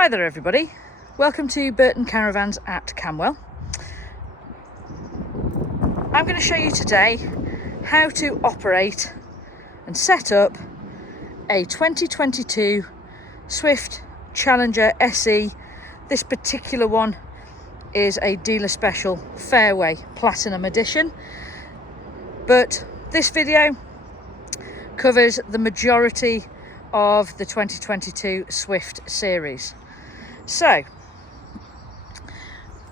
Hi there everybody, welcome to Burton Caravans at Canwell. I'm going to show you today how to operate and set up a 2022 Swift Challenger SE. This particular one is a Dealer Special Fairway Platinum edition, but this video covers the majority of the 2022 Swift series. So,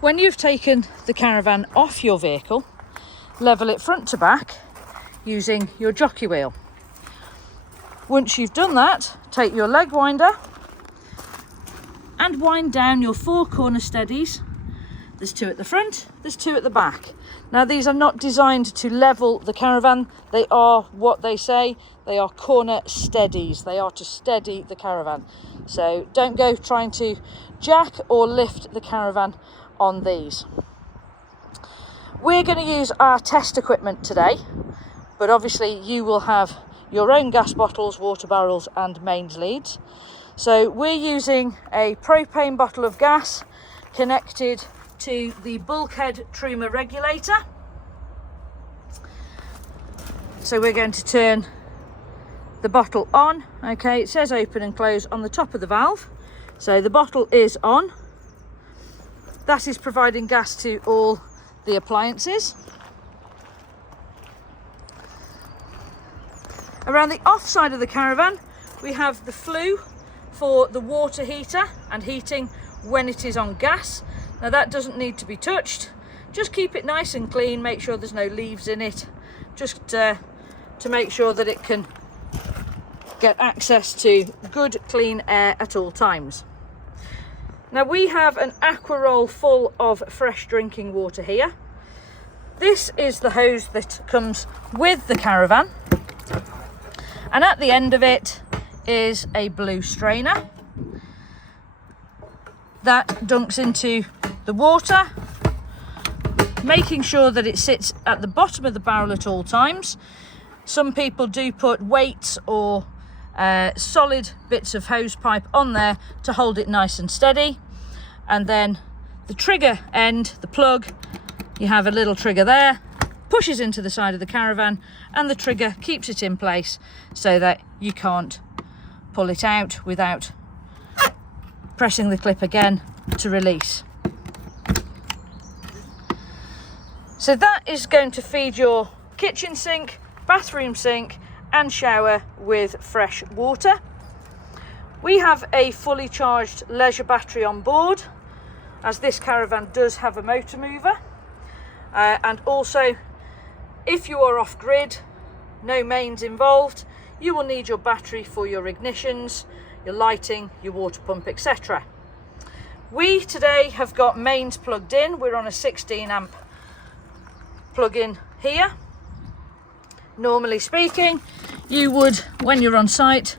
when you've taken the caravan off your vehicle, level it front to back using your jockey wheel. Once you've done that, take your leg winder and wind down your four corner steadies. There's two at the front, there's two at the back. Now these are not designed to level the caravan, they are what they say, they are corner steadies, they are to steady the caravan. So don't go trying to jack or lift the caravan on these. We're going to use our test equipment today, but obviously you will have your own gas bottles, water barrels and mains leads. So we're using a propane bottle of gas connected to the bulkhead truma regulator. So we're going to turn the bottle on. Okay, it says open and close on the top of the valve. So the bottle is on. That is providing gas to all the appliances. Around the off side of the caravan, we have the flue for the water heater and heating when it is on gas. Now that doesn't need to be touched. Just keep it nice and clean, make sure there's no leaves in it, just to make sure that it can get access to good clean air at all times. Now we have an aqua roll full of fresh drinking water here. This is the hose that comes with the caravan, and at the end of it is a blue strainer that dunks into the water, making sure that it sits at the bottom of the barrel at all times. Some people do put weights or solid bits of hose pipe on there to hold it nice and steady. And then the trigger end, the plug, you have a little trigger there, pushes into the side of the caravan, and the trigger keeps it in place so that you can't pull it out without pressing the clip again to release. So that is going to feed your kitchen sink, bathroom sink and shower with fresh water. We have a fully charged leisure battery on board, as this caravan does have a motor mover, and also if you are off grid, no mains involved, you will need your battery for your ignitions, your lighting, your water pump, etc. We today have got mains plugged in. We're on a 16 amp plug-in here. Normally speaking, you would, when you're on site,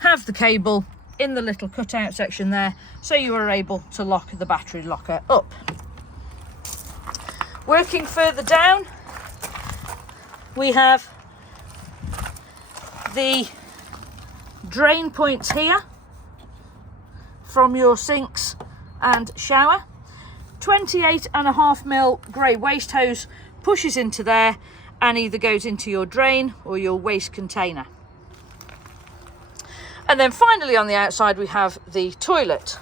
have the cable in the little cutout section there, so you are able to lock the battery locker up. Working further down, we have the drain points here from your sinks and shower. 28.5mm grey waste hose pushes into there and either goes into your drain or your waste container. And then finally on the outside we have the toilet.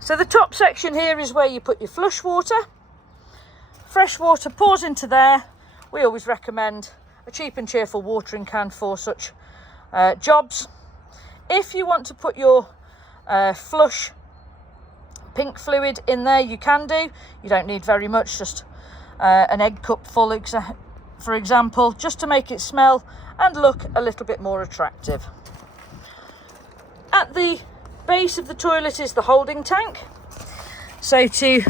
So the top section here is where you put your flush water. Fresh water pours into there. We always recommend a cheap and cheerful watering can for such jobs. If you want to put your flush pink fluid in there, you can do. You don't need very much, just an egg cup full, for example, just to make it smell and look a little bit more attractive. At the base of the toilet is the holding tank. So to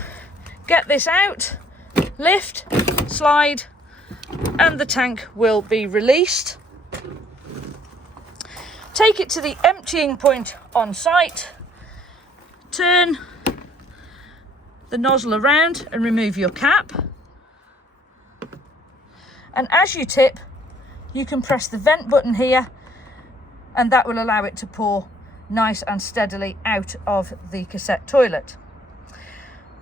get this out, lift, slide, and the tank will be released. Take it to the emptying point on site, turn the nozzle around and remove your cap. And as you tip, you can press the vent button here and that will allow it to pour nice and steadily out of the cassette toilet.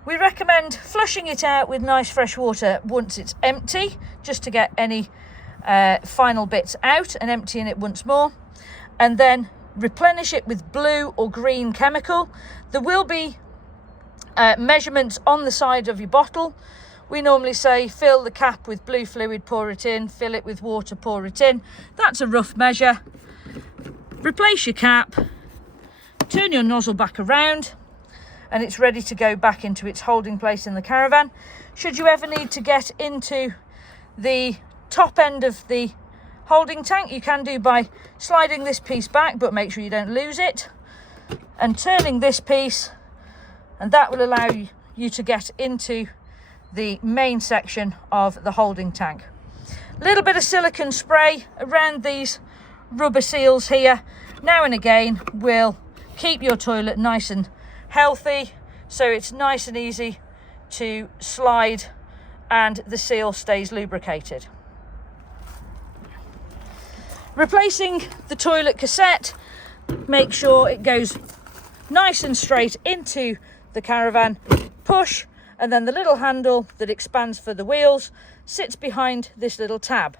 We recommend flushing it out with nice fresh water once it's empty, just to get any final bits out, and emptying it once more, and then replenish it with blue or green chemical. There will be measurements on the side of your bottle. We normally say fill the cap with blue fluid, pour it in, fill it with water, pour it in. That's a rough measure. Replace your cap, turn your nozzle back around, and it's ready to go back into its holding place in the caravan. Should you ever need to get into the top end of the holding tank, you can do by sliding this piece back, but make sure you don't lose it, and turning this piece, and that will allow you to get into the main section of the holding tank. A little bit of silicone spray around these rubber seals here now and again will keep your toilet nice and healthy, so it's nice and easy to slide and the seal stays lubricated. Replacing the toilet cassette, make sure it goes nice and straight into the caravan, push, and then the little handle that expands for the wheels sits behind this little tab.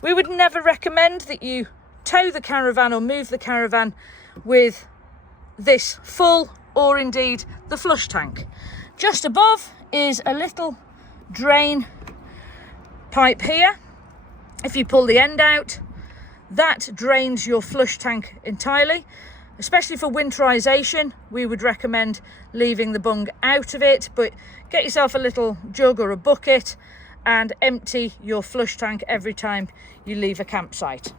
We would never recommend that you tow the caravan or move the caravan with this full, or indeed the flush tank. Just above is a little drain pipe here. If you pull the end out, that drains your flush tank entirely. Especially for winterization, we would recommend leaving the bung out of it, but get yourself a little jug or a bucket and empty your flush tank every time you leave a campsite.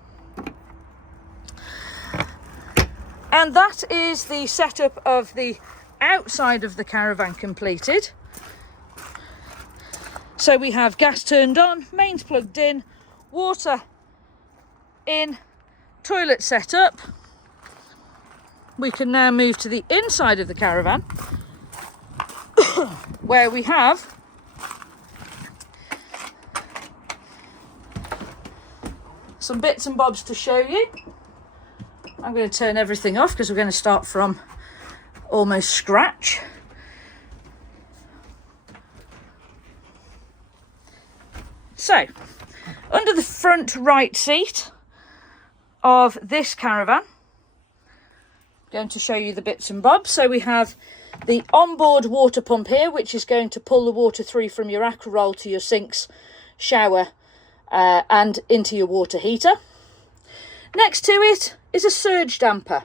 And that is the setup of the outside of the caravan completed. So we have gas turned on, mains plugged in, water in, toilet set up. We can now move to the inside of the caravan where we have some bits and bobs to show you. I'm going to turn everything off because we're going to start from almost scratch. So, under the front right seat of this caravan, I'm going to show you the bits and bobs. So we have the onboard water pump here, which is going to pull the water through from your aqua roll to your sinks, shower, and into your water heater. Next to it is a surge damper.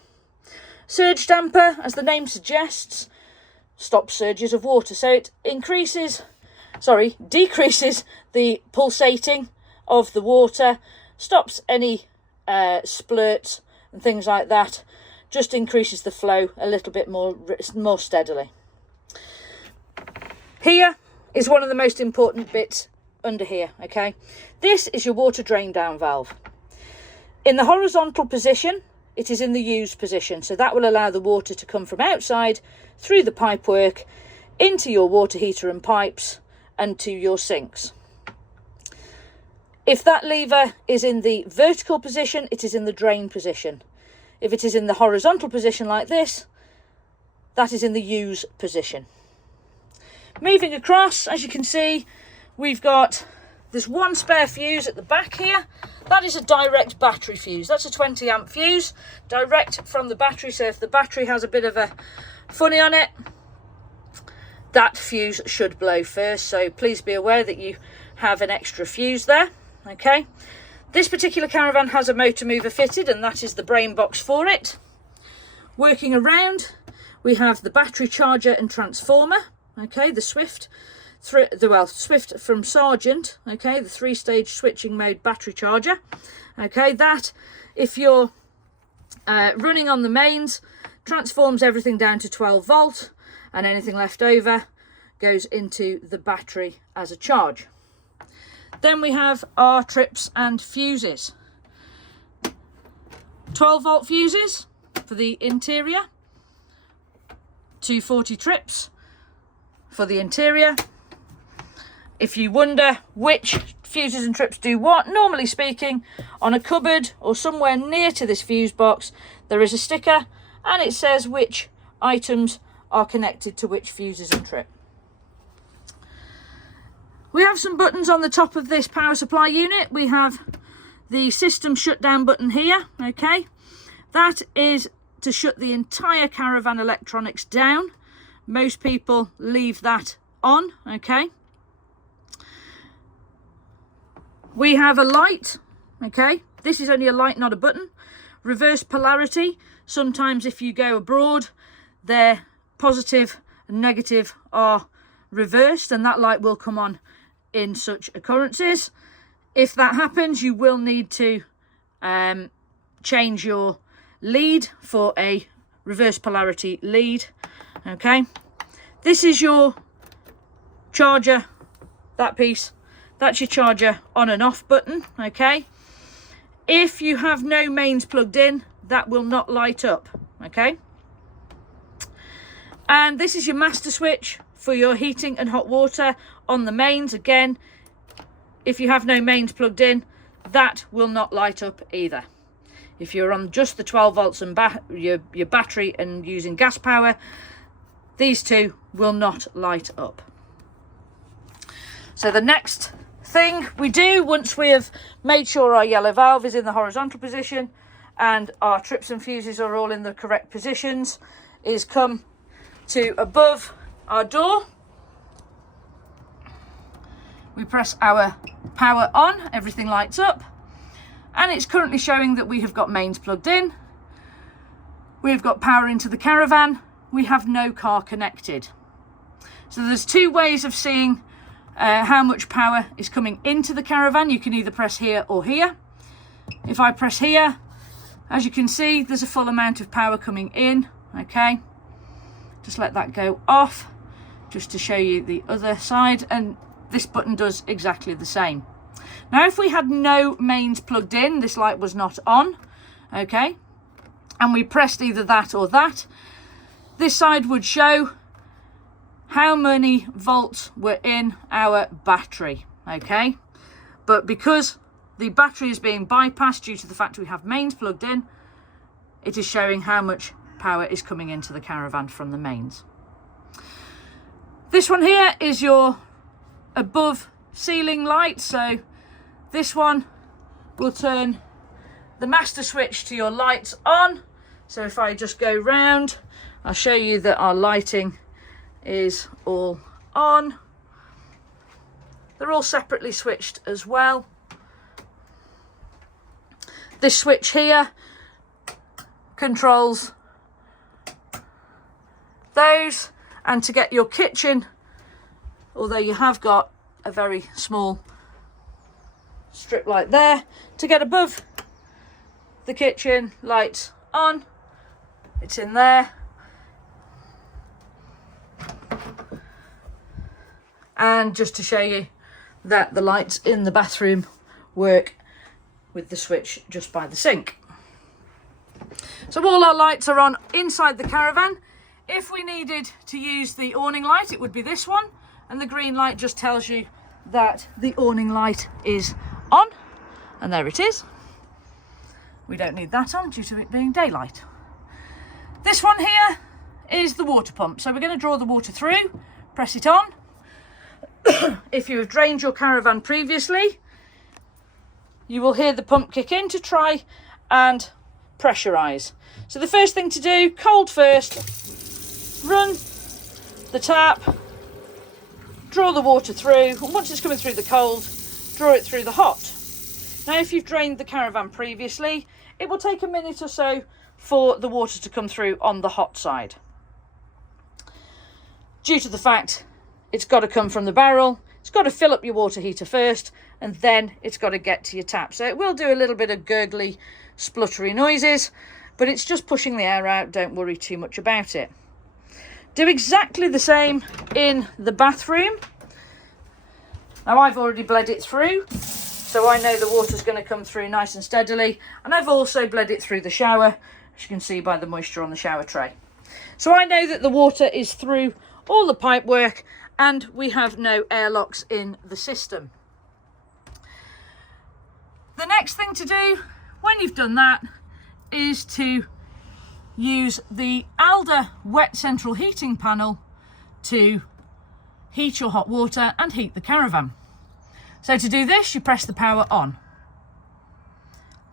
Surge damper, as the name suggests, stops surges of water. So it decreases the pulsating of the water, stops any splurts and things like that, just increases the flow a little bit more steadily. Here is one of the most important bits under here, okay? This is your water drain down valve. In the horizontal position, it is in the use position, so that will allow the water to come from outside through the pipework into your water heater and pipes and to your sinks. If that lever is in the vertical position, it is in the drain position. If it is in the horizontal position like this, that is in the use position. Moving across, as you can see, there's one spare fuse at the back here. That is a direct battery fuse. That's a 20 amp fuse, direct from the battery. So if the battery has a bit of a funny on it, that fuse should blow first. So please be aware that you have an extra fuse there, okay? This particular caravan has a motor mover fitted, and that is the brain box for it. Working around, we have the battery charger and transformer, okay, the Swift from Sargent, okay, the 3-stage switching mode battery charger, okay. That, if you're running on the mains, transforms everything down to 12 volt, and anything left over goes into the battery as a charge. Then we have our trips and fuses. 12 volt fuses for the interior, 240 trips for the interior. If you wonder which fuses and trips do what? Normally speaking, on a cupboard or somewhere near to this fuse box, there is a sticker and it says which items are connected to which fuses and trip. We have some buttons on the top of this power supply unit. We have the system shutdown button here, okay? That is to shut the entire caravan electronics down. Most people leave that on, okay? We have a light, okay? This is only a light, not a button. Reverse polarity. Sometimes if you go abroad, their positive and negative are reversed and that light will come on in such occurrences. If that happens, you will need to change your lead for a reverse polarity lead, okay? This is your charger, that piece, that's your charger on and off button, okay? If you have no mains plugged in, that will not light up, okay? And this is your master switch for your heating and hot water on the mains. Again, if you have no mains plugged in, that will not light up either. If you're on just the 12 volts and your battery and using gas power, these two will not light up. So the next thing we do, once we have made sure our yellow valve is in the horizontal position and our trips and fuses are all in the correct positions, is come to above our door. We press our power on, everything lights up, and it's currently showing that we have got mains plugged in. We've got power into the caravan. We have no car connected. So there's two ways of seeing how much power is coming into the caravan. You can either press here or here. If I press here, as you can see, there's a full amount of power coming in, okay? Just let that go off, just to show you the other side, and this button does exactly the same. Now, if we had no mains plugged in, this light was not on, okay, and we pressed either that or that, this side would show how many volts were in our battery, okay? But because the battery is being bypassed due to the fact we have mains plugged in, it is showing how much power is coming into the caravan from the mains. This one here is your above ceiling light. So this one will turn the master switch to your lights on. So if I just go round, I'll show you that our lighting is all on. They're all separately switched as well. This switch here controls those, and to get your kitchen, although you have got a very small strip light there, to get above the kitchen lights on, it's in there. And just to show you that the lights in the bathroom work with the switch just by the sink. So all our lights are on inside the caravan. If we needed to use the awning light, it would be this one, and the green light just tells you that the awning light is on, and there it is. We don't need that on due to it being daylight. This one here is the water pump, so we're going to draw the water through, press it on. If you have drained your caravan previously, you will hear the pump kick in to try and pressurise. So the first thing to do, cold first, run the tap, draw the water through, and once it's coming through the cold, draw it through the hot. Now if you've drained the caravan previously, it will take a minute or so for the water to come through on the hot side. Due to the fact it's got to come from the barrel, it's got to fill up your water heater first, and then it's got to get to your tap. So it will do a little bit of gurgly, spluttery noises, but it's just pushing the air out. Don't worry too much about it. Do exactly the same in the bathroom. Now I've already bled it through, so I know the water's going to come through nice and steadily, and I've also bled it through the shower, as you can see by the moisture on the shower tray. So I know that the water is through all the pipe work and we have no airlocks in the system. The next thing to do when you've done that is to use the Alder wet central heating panel to heat your hot water and heat the caravan. So to do this, you press the power on.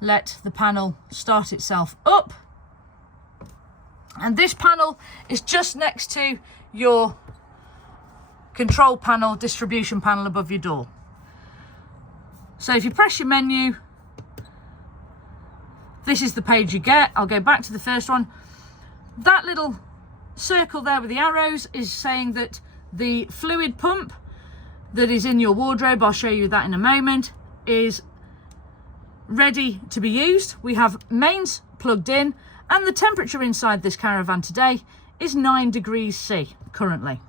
Let the panel start itself up. And this panel is just next to your control panel, distribution panel above your door. So if you press your menu, this is the page you get. I'll go back to the first one. That little circle there with the arrows is saying that the fluid pump that is in your wardrobe, I'll show you that in a moment, is ready to be used. We have mains plugged in, and the temperature inside this caravan today is 9 degrees C currently.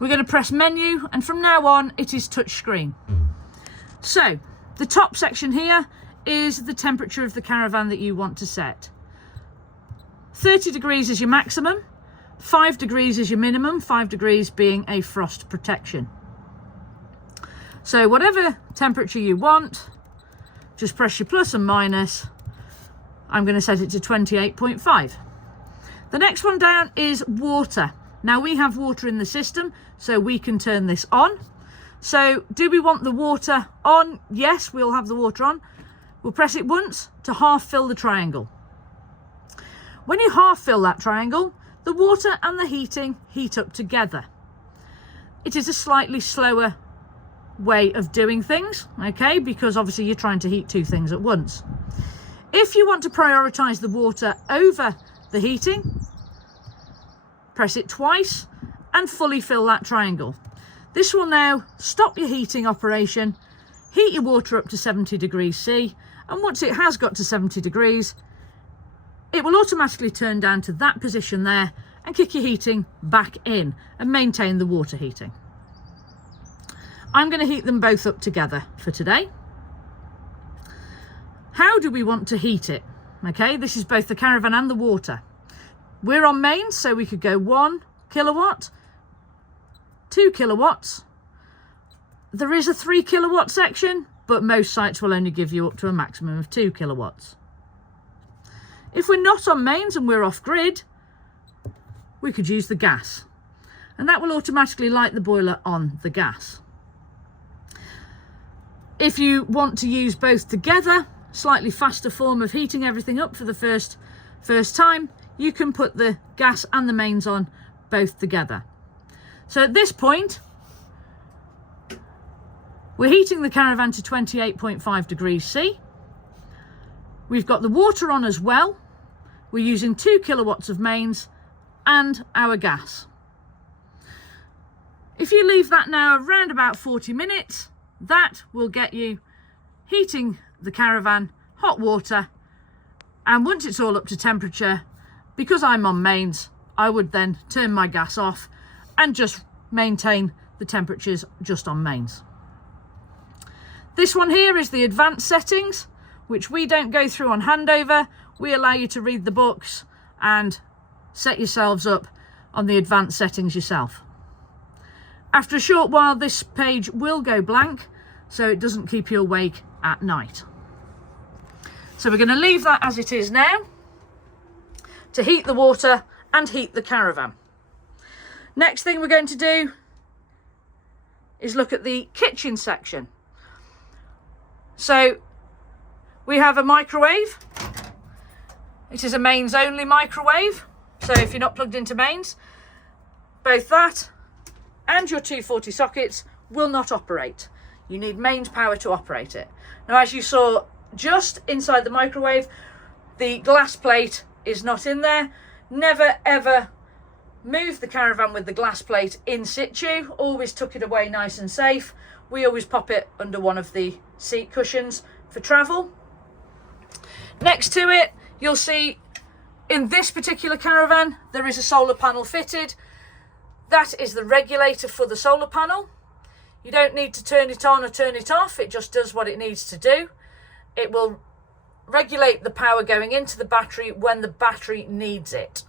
We're going to press menu, and from now on it is touch screen. So the top section here is the temperature of the caravan that you want to set. 30 degrees is your maximum, 5 degrees is your minimum, 5 degrees being a frost protection. So whatever temperature you want, just press your plus and minus. I'm going to set it to 28.5. The next one down is water. Now we have water in the system, so we can turn this on. So do we want the water on? Yes, we'll have the water on. We'll press it once to half fill the triangle. When you half fill that triangle, the water and the heating heat up together. It is a slightly slower way of doing things, okay, because obviously you're trying to heat two things at once. If you want to prioritize the water over the heating, press it twice and fully fill that triangle. This will now stop your heating operation, heat your water up to 70 degrees C, and once it has got to 70 degrees, it will automatically turn down to that position there and kick your heating back in and maintain the water heating. I'm going to heat them both up together for today. How do we want to heat it? Okay, this is both the caravan and the water. We're on mains, so we could go 1 kilowatt, 2 kilowatts. There is a 3 kilowatt section, but most sites will only give you up to a maximum of 2 kilowatts. If we're not on mains and we're off grid, we could use the gas, and that will automatically light the boiler on the gas. If you want to use both together, slightly faster form of heating everything up for the first time, you can put the gas and the mains on both together. So at this point, we're heating the caravan to 28.5 degrees C. We've got the water on as well. We're using 2 kilowatts of mains and our gas. If you leave that now around about 40 minutes, that will get you heating the caravan, hot water, and once it's all up to temperature, because I'm on mains, I would then turn my gas off and just maintain the temperatures just on mains. This one here is the advanced settings, which we don't go through on handover. We allow you to read the books and set yourselves up on the advanced settings yourself. After a short while, this page will go blank, so it doesn't keep you awake at night. So we're going to leave that as it is now to heat the water and heat the caravan. Next thing we're going to do is look at the kitchen section. So we have a microwave. It is a mains only microwave, so if you're not plugged into mains, both that and your 240 sockets will not operate. You need mains power to operate it. Now, as you saw just inside the microwave, the glass plate is not in there. Never ever move the caravan with the glass plate in situ. Always tuck it away nice and safe. We always pop it under one of the seat cushions for travel. Next to it, you'll see in this particular caravan, there is a solar panel fitted. That is the regulator for the solar panel. You don't need to turn it on or turn it off. It just does what it needs to do. It will regulate the power going into the battery when the battery needs it.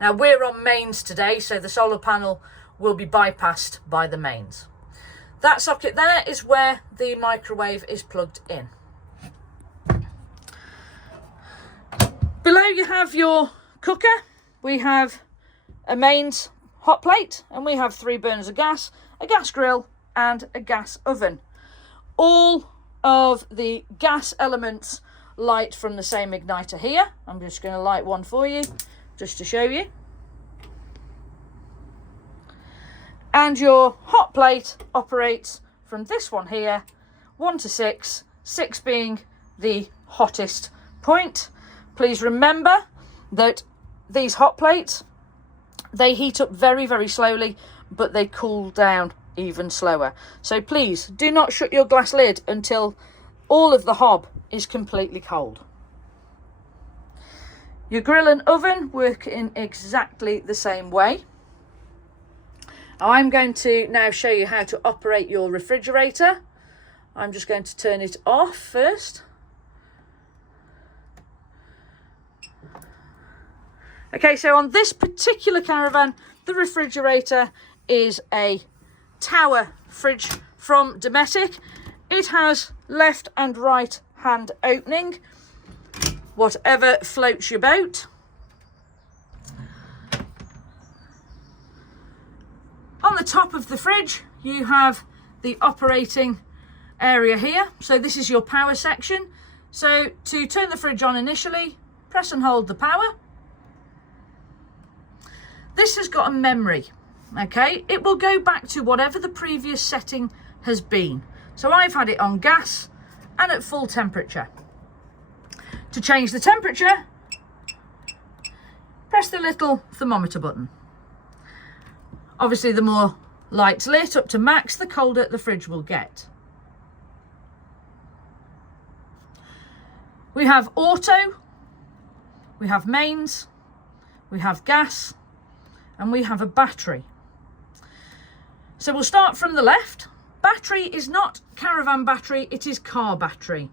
Now, we're on mains today, so the solar panel will be bypassed by the mains. That socket there is where the microwave is plugged in. you have your cooker. We have a mains hot plate, and we have 3 burners of gas, a gas grill and a gas oven. All of the gas elements light from the same igniter here. I'm just going to light one for you just to show you. And your hot plate operates from this one here, 1 to 6, 6 being the hottest point. Please remember that these hot plates, they heat up very, very slowly, but they cool down even slower. So please do not shut your glass lid until all of the hob is completely cold. Your grill and oven work in exactly the same way. I'm going to now show you how to operate your refrigerator. I'm just going to turn it off first. Okay, so on this particular caravan, the refrigerator is a tower fridge from Dometic. It has left and right hand opening, whatever floats your boat. On the top of the fridge, you have the operating area here. So this is your power section. So to turn the fridge on initially, press and hold the power. This has got a memory, okay? It will go back to whatever the previous setting has been. So I've had it on gas and at full temperature. To change the temperature, press the little thermometer button. Obviously, the more lights lit up to max, the colder the fridge will get. We have auto, we have mains, we have gas, and we have a battery. So we'll start from the left. Battery is not caravan battery, it is car battery.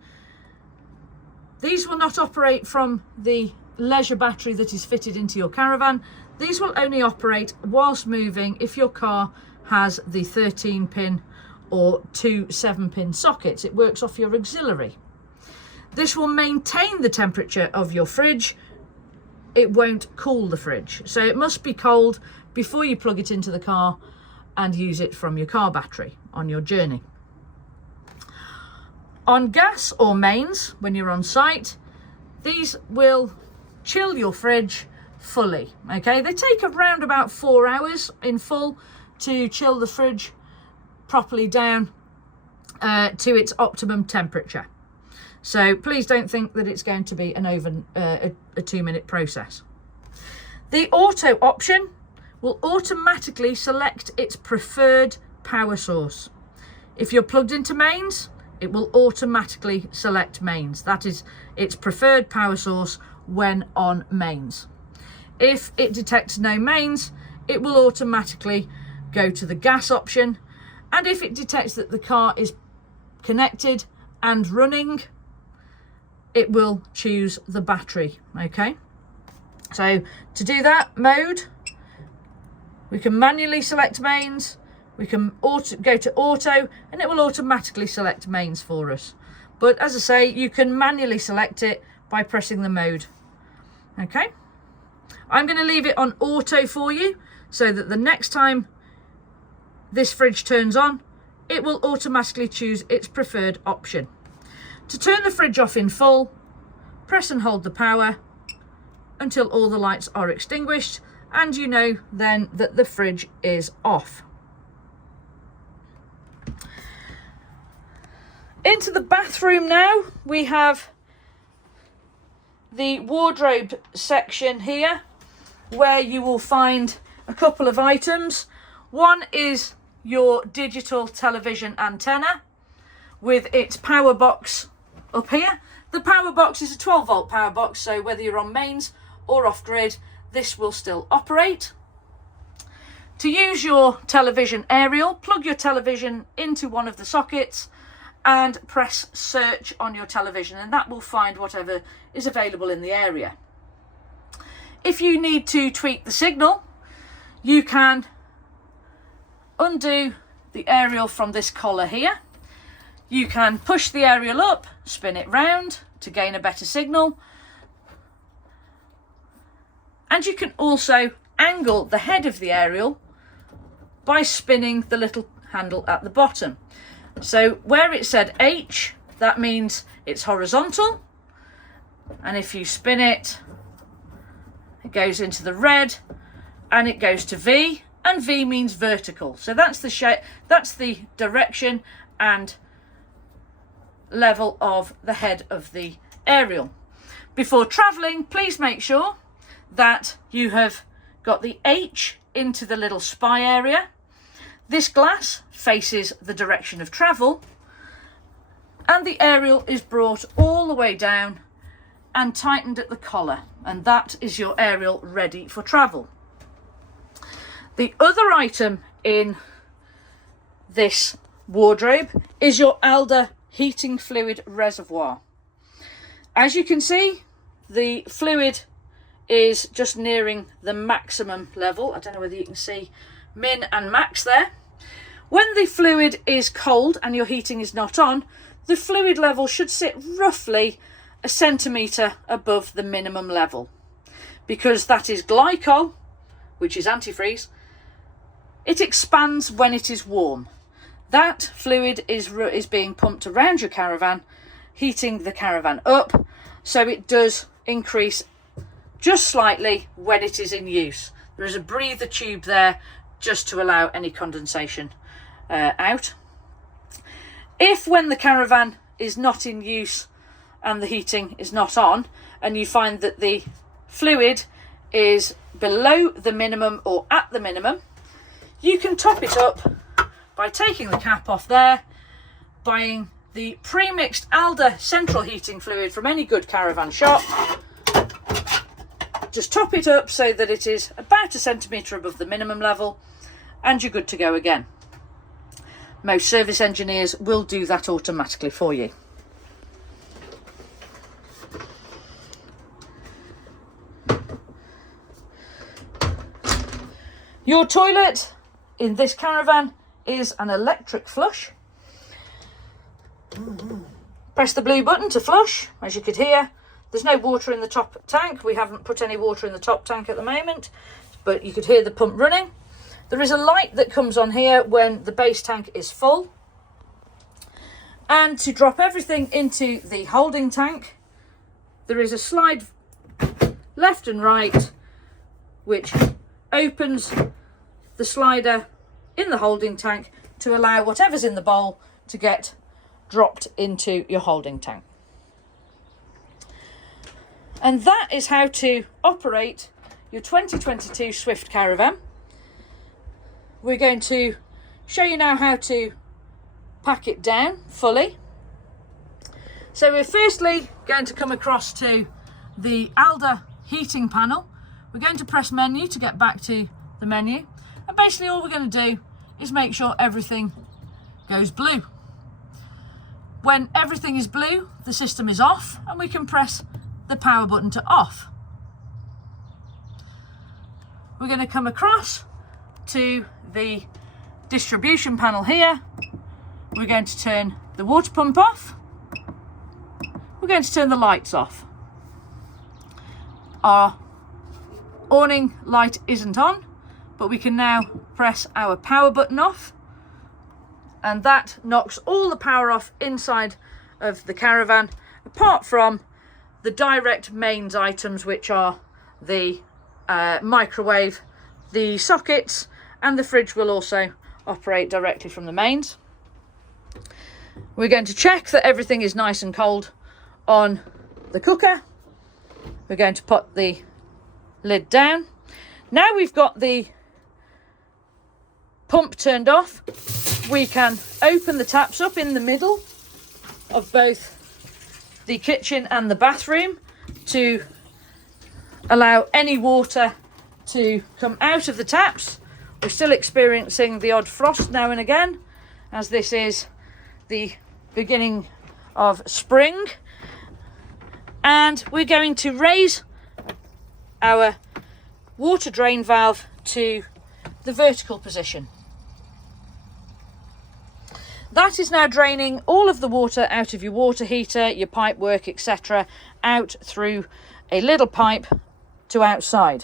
These will not operate from the leisure battery that is fitted into your caravan. These will only operate whilst moving if your car has the 13-pin or 2 7-pin sockets. It works off your auxiliary. This will maintain the temperature of your fridge. It won't cool the fridge. So it must be cold before you plug it into the car and use it from your car battery on your journey. On gas or mains, when you're on site, these will chill your fridge fully, okay? They take around about 4 hours in full to chill the fridge properly down to its optimum temperature. So please don't think that it's going to be an a 2-minute process. The auto option will automatically select its preferred power source. If you're plugged into mains, it will automatically select mains. That is its preferred power source when on mains. If it detects no mains, it will automatically go to the gas option. And if it detects that the car is connected and running, it will choose the battery, okay? So to do that mode, we can manually select mains, we can go to auto, and it will automatically select mains for us. But as I say, you can manually select it by pressing the mode, okay? I'm going to leave it on auto for you so that the next time this fridge turns on, it will automatically choose its preferred option. To turn the fridge off in full, press and hold the power until all the lights are extinguished, and you know then that the fridge is off. Into the bathroom now, we have the wardrobe section here, where you will find a couple of items. One is your digital television antenna with its power box up here. The power box is a 12-volt power box, so whether you're on mains or off grid, this will still operate. To use your television aerial, plug your television into one of the sockets and press search on your television, and that will find whatever is available in the area. If you need to tweak the signal, you can undo the aerial from this collar here. You can push the aerial up, spin it round to gain a better signal, And you can also angle the head of the aerial by spinning the little handle at the bottom. So where it said H, that means it's horizontal, and if you spin it, it goes into the red and it goes to V, and V means vertical. So that's the shape, that's the direction and level of the head of the aerial. Before travelling, please make sure that you have got the H into the little spy area. This glass faces the direction of travel, and the aerial is brought all the way down and tightened at the collar, and that is your aerial ready for travel. The other item in this wardrobe is your Alder heating fluid reservoir. As you can see, the fluid is just nearing the maximum level. I don't know whether you can see min and max there. When the fluid is cold and your heating is not on, the fluid level should sit roughly a centimetre above the minimum level, because that is glycol, which is antifreeze. It expands when it is warm. That fluid is being pumped around your caravan, heating the caravan up, so it does increase just slightly when it is in use. There is a breather tube there just to allow any condensation out. If when the caravan is not in use and the heating is not on, and you find that the fluid is below the minimum or at the minimum, you can top it up by taking the cap off there, buying the pre-mixed Alder central heating fluid from any good caravan shop. Just top it up so that it is about a centimetre above the minimum level, and you're good to go again. Most service engineers will do that automatically for you. Your toilet in this caravan is an electric flush. Press the blue button to flush. As you could hear, there's no water in the top tank. We haven't put any water in the top tank at the moment, but you could hear the pump running. There is a light that comes on here when the base tank is full. And to drop everything into the holding tank, there is a slide left and right which opens the slider in the holding tank to allow whatever's in the bowl to get dropped into your holding tank. And that is how to operate your 2022 Swift Caravan. We're going to show you now how to pack it down fully. So we're firstly going to come across to the Alder heating panel. We're going to press menu to get back to the menu. And basically all we're going to do is make sure everything goes blue. When everything is blue, the system is off, and we can press the power button to off. We're going to come across to the distribution panel here. We're going to turn the water pump off. We're going to turn the lights off. Our awning light isn't on, but we can now press our power button off, and that knocks all the power off inside of the caravan, apart from the direct mains items, which are the microwave, the sockets, and the fridge will also operate directly from the mains. We're going to check that everything is nice and cold on the cooker. We're going to put the lid down. Now we've got the pump turned off, we can open the taps up in the middle of both the kitchen and the bathroom to allow any water to come out of the taps. We're still experiencing the odd frost now and again, as this is the beginning of spring. And we're going to raise our water drain valve to the vertical position. That is now draining all of the water out of your water heater, your pipe work, etc., out through a little pipe to outside.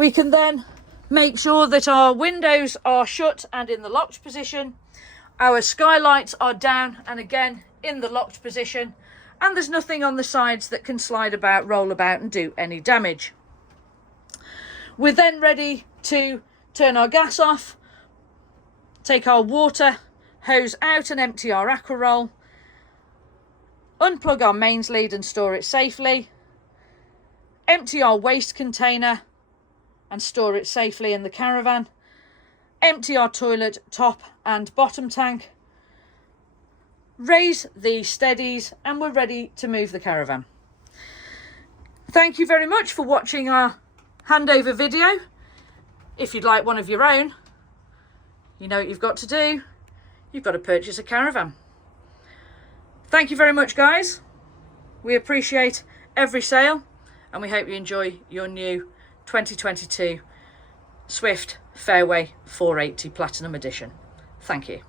We can then make sure that our windows are shut and in the locked position. Our skylights are down and again in the locked position. And there's nothing on the sides that can slide about, roll about and do any damage. We're then ready to turn our gas off, take our water hose out and empty our aqua roll, unplug our mains lead and store it safely, empty our waste container and store it safely in the caravan, empty our toilet top and bottom tank, raise the steadies, and we're ready to move the caravan. Thank you very much for watching our handover video. If you'd like one of your own, you know what you've got to do. You've got to purchase a caravan. Thank you very much, guys. We appreciate every sale and we hope you enjoy your new 2022 Swift Fairway 480 Platinum Edition. Thank you.